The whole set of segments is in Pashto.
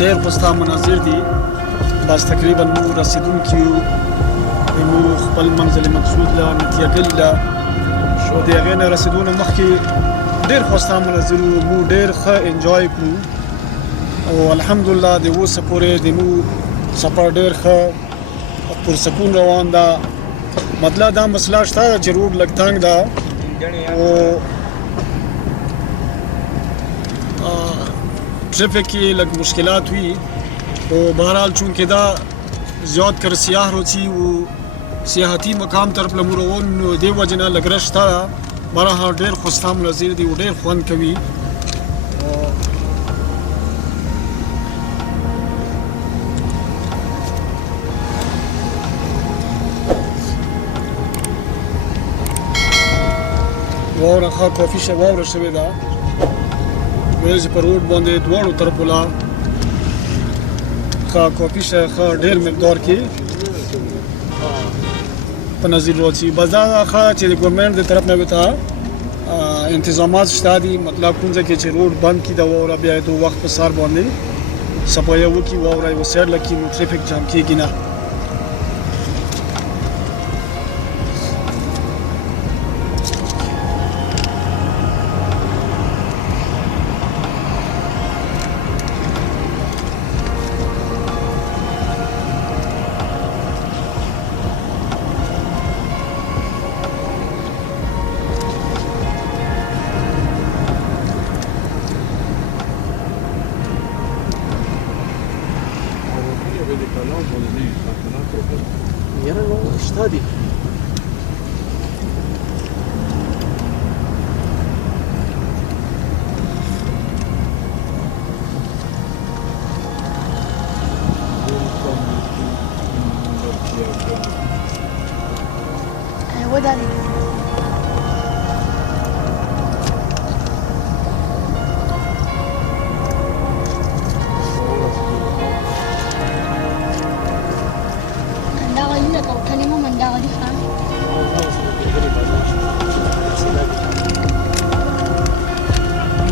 ډېر خوستا مناظر دي. بس تقریبا موږ رسېدونکي یو د موږ خپل منزل مقصود له نتیه ګلي له او د هغې نه رسېدو نه مخکې ډېر خوستا مناظر وو. موږ ډېر ښه انجوای کړو او الحمدلله د اوسه پورې د موږ سفر ډېر ښه پرسکون روان ده. مطلب دا مسله شته ده چې روډ لږ تنګ ده او ټریفک کې لږ مشکلات وي او بهرحال چونکې دا زیات کر سیاح روڅي و سیاحتي مقام طرف له موږ روان نو دې وجې نه لږ رش شته ده. بهرحال ډېر خوستا مناظر دي او ډېر خوند کوي. واوره ښه کافي واوره شوې ده وایي چې په روډ باندې دواړو طرفو له ښه کافي ښه ډېر مقدار کې په نظر راځي. بس دا ښه چې د ګورمنټ د طرف نه ورته انتظامات شته دي. مطلب کوم ځای کې چې روډ بند کړي د واوره بیا یې د وخت په سر باندې صفایه وکړي واوره یې وسایډ له کړي نو ټریفک جام کېږي نه. Era no estádio. وداني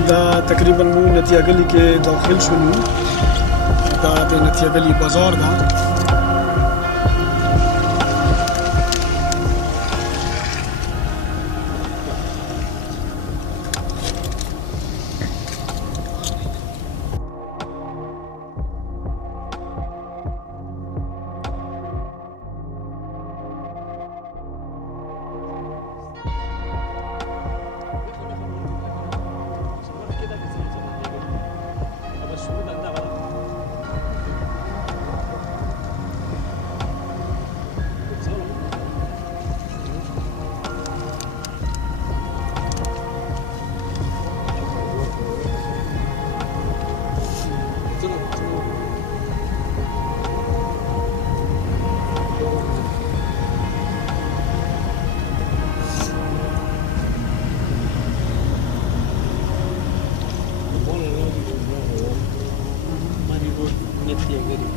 دا تقریبا مو نتیه ګلي کې داخل شولو. دا د نتیه ګلي بازار ده. Nathia Gali.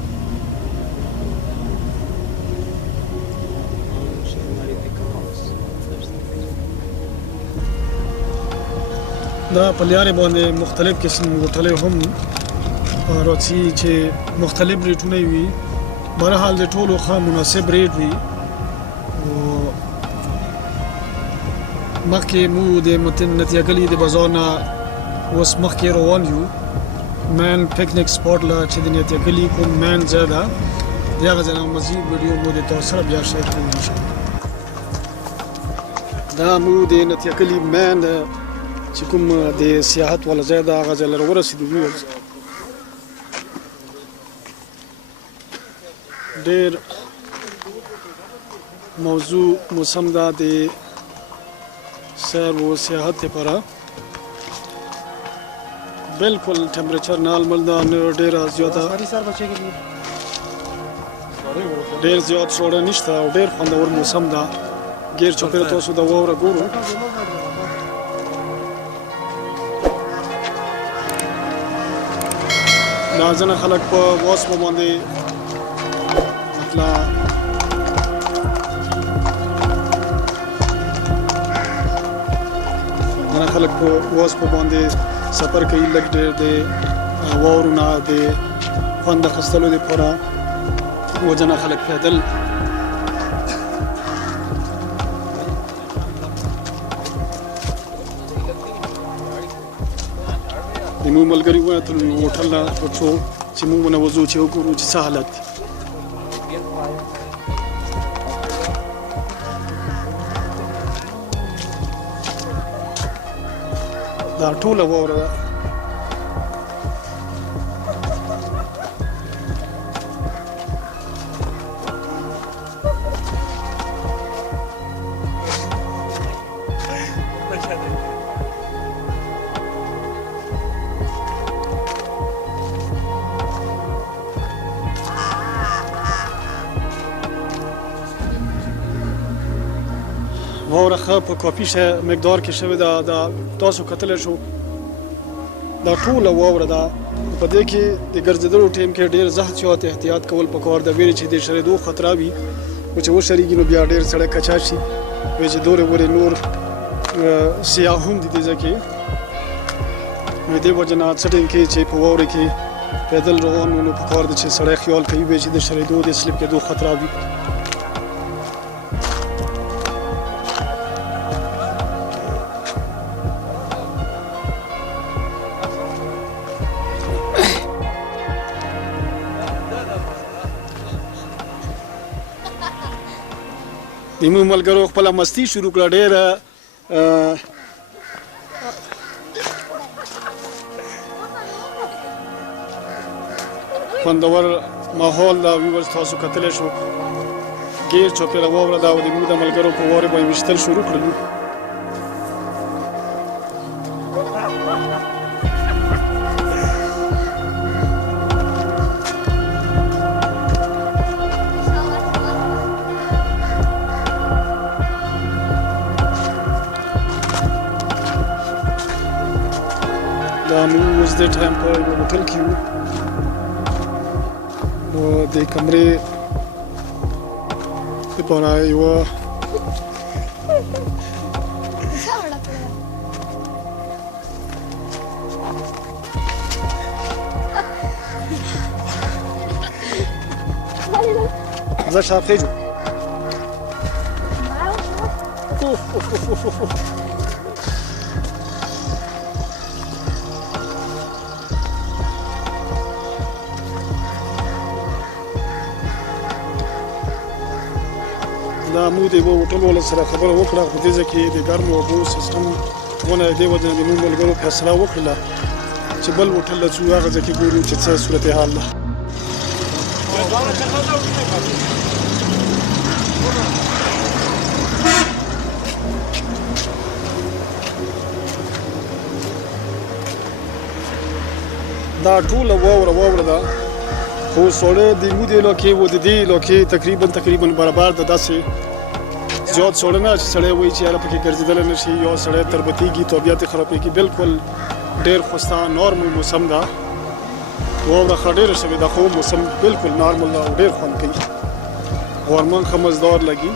دا په لارې باندې مختلف قسم هوټلې هم راځي چې مختلف ریټونه وي. بهرحال د ټولو ښه مناسب ریټ وي. مخکې مو د نتیه ګلي د بازار نه اوس مخکې روان یو مین پکنیک سپاټ له چې د نتیه ګلي کوم مین ځای ده د هغه ځای نه مزید ویډیو مو د تاسو سره بیا شیر کوو انشاءالله. دا مو د نتیه ګلي مین چې کوم د سیاحت والا ځای ده هغه ځای له ورسېدو. ډېر موضوع موسم ده د سیر و سیاحت لپاره. بالکل ټمپریچر نارمل ده، نه ډېره زیاته ډېر زیات سوړه نشته او ډېر خوندور موسم ده. ګیر چاپېره تاسو د واوره ګورو. دا ځینې خلک په واسپو باندې مطلب خلک په واسپو باندې سفر کوي. لږ ډېر د واورو نه د خوند اخیستلو دپاره وجنه خلک پیدل د مو ملګري ووتلو هوټل نه ورڅو چې موږ ونوځو چې وګورو چې څه حالت دی دا ټوله واوره ده واوره ښه په کافي مقدار کې شوې ده دا تاسو کتلی شو دا ټوله واوره ده په دې کې د ګرځېدلو ټیم کې ډېر زیات احتیاط کول پکار ده ویلې چې د شریدو خطره وي خو چې وشرېږي نو بیا ډېر سړی کچا شي وایي چې دورې ورې نور سیاح هم دي دې ځای کې نو دې وجه نه څه ټیم کې چې په واورې کې پیدل روان وو نو پکار ده چې سړی خیال کوي وایي چې د شریدو د سلیپ کېدو خطره وي د مو ملګرو خپله مستي شروع کړه ډېره خوندور ماحول دا ویورز تاسو کتلی شو ګیر چاپېره واوره ده او د مو د ملګرو په واورې به یې ویشتل شروع کړلو دا موږ اوس دې ټایم په یوه هوټل کې وو نو د کمرې دپاره یوه زه شاپخې جو دا موږ د یوه هوټل والا سره خبره وکړه په دې ځای کې د ګرمو اوبو سیسټم ونه دې وجه نه د موږ ملګرو فیصله وکړله چې بل هوټل ته ځو هغه ځای کې ګورو چې څه صورتحال ده دا ټوله واوره ده خو سوړه د مو دې علاقې و د دې علاقې تقریبا برابر ده داسې زیات سوړه نه چې سړی وایي چې یاره پکې ګرځېدلی نه شي یا سړی تربتېږي طبیعت یې خرابېږي بالکل ډېر خوسته نارمل موسم ده واوره ښه ډېره شوې ده خو موسم بالکل نارمل ده او ډېر خوند کوي غورمن ښه مزدار لګي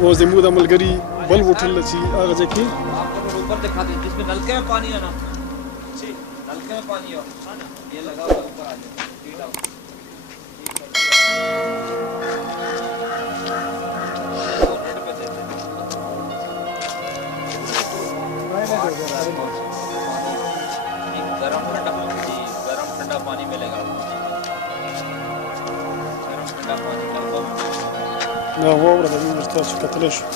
اوس د مو د ملګري بل هوټل ته ځي هغه ځای کې ऊपर दिखाते हैं जिसमें नलके में पानी है ना जी नलके में पानी है ये लगा हुआ ऊपर आ जाए गरम ठंडा पानी मिलेगा गरम ठंडा पानी ना वाوره د موږ تاسو کتلی شو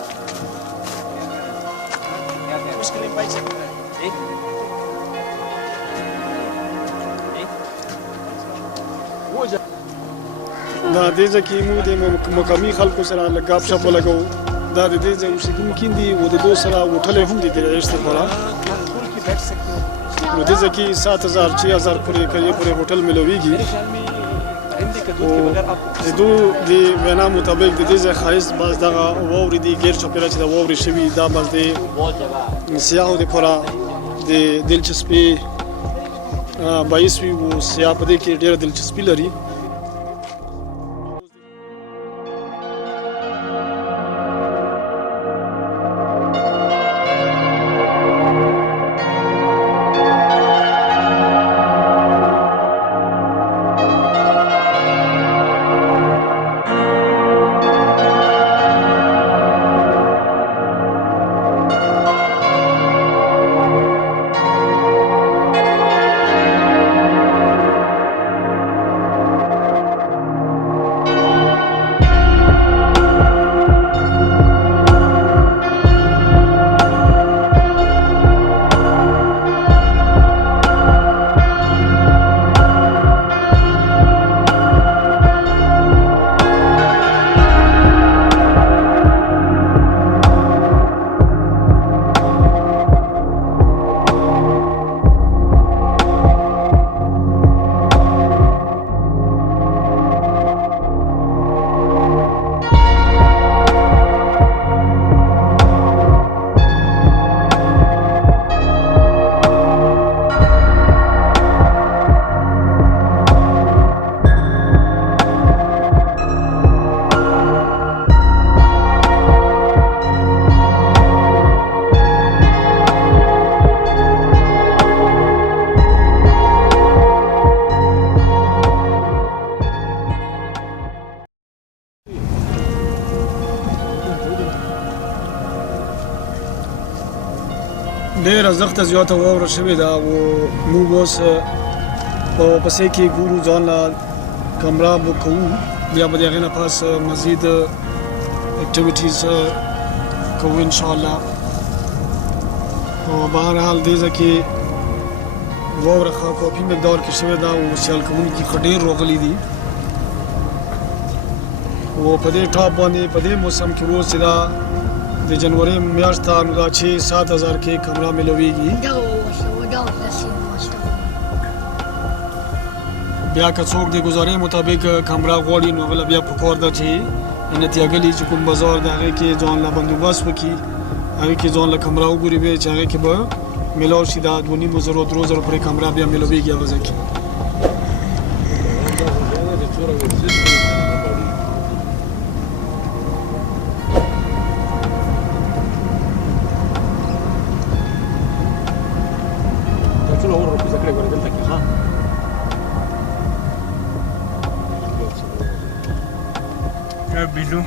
دا دې ځای کې موږ د مقامي خلکو سره لږ ګپ شپ ولګوو دا د دې ځای اوسېدونکي دي او د دو سره هوټل هم دي د عیش دپاره نو دې ځای کې 7000 6000 پورې هوټل ملویږي د دو د وینا مطابق د دې ځای ښایست باز دغه واورې دي ګیر چاپېره چې د واورې شوي دا باز د سیاحو دپاره د دلچسپۍ باعث وي او سیاح په دې کې ډېره دلچسپي لري ډېره سخته زیاته واوره شوې ده او موږ اوس په پسې کې ګورو ځان له کمره بک کوو بیا به د هغې نه پس مزید اکټیویټیز کوو انشاءالله او بهرحال دې ځای کې واوره ښه کافي مقدار کې شوې ده او سیال کوونکي ښه ډېر راغلي دي او په دې ټاپ باندې په دې موسم کې اوس چې دا د جنوري میاشت ته نو دا 6-7 کې کمره ملویږي بیا که څوک د ګزارې مطابق کمره غواړي نو هغه بیا پکار ده چې نتیا ګلي چې کوم بازار د هغې کې ځان له بندوبست وکړي هغې کې ځان له کمره وګوري بیا چې هغې کې به میلاو شي دا 2,500-3,000 پورې کمره بیا میلویږي هغه ځای کې Bilu